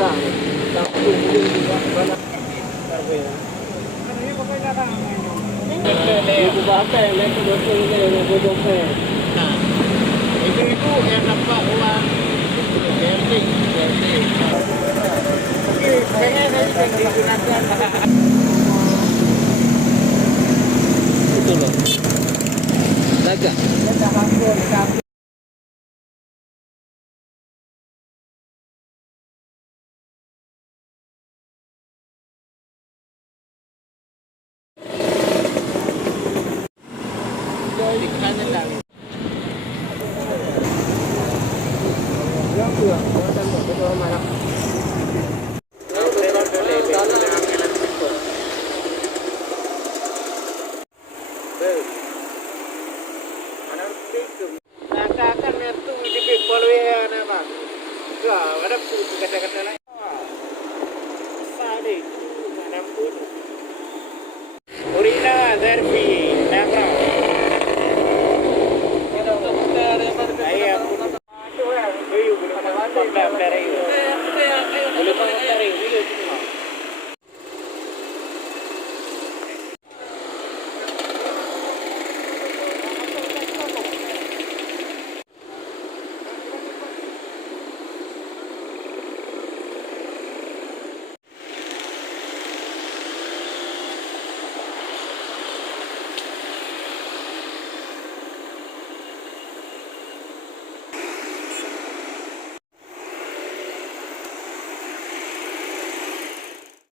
lang. Tapos tubig juga wala. Ano yung pagkailangan ngayon? Ibu bata yang lain tu betul ni yang bodoh ni. Nah, itu yang nampak uang BRT. Okey, pengen yang digunakan. Betul loh. Dagang. Dia dah hancur dekat Di kanan lang. Yang tu lah. Orang tu betul marah. Nakakakan itu di follow ya nama. Enggak, ada kata-kata lain.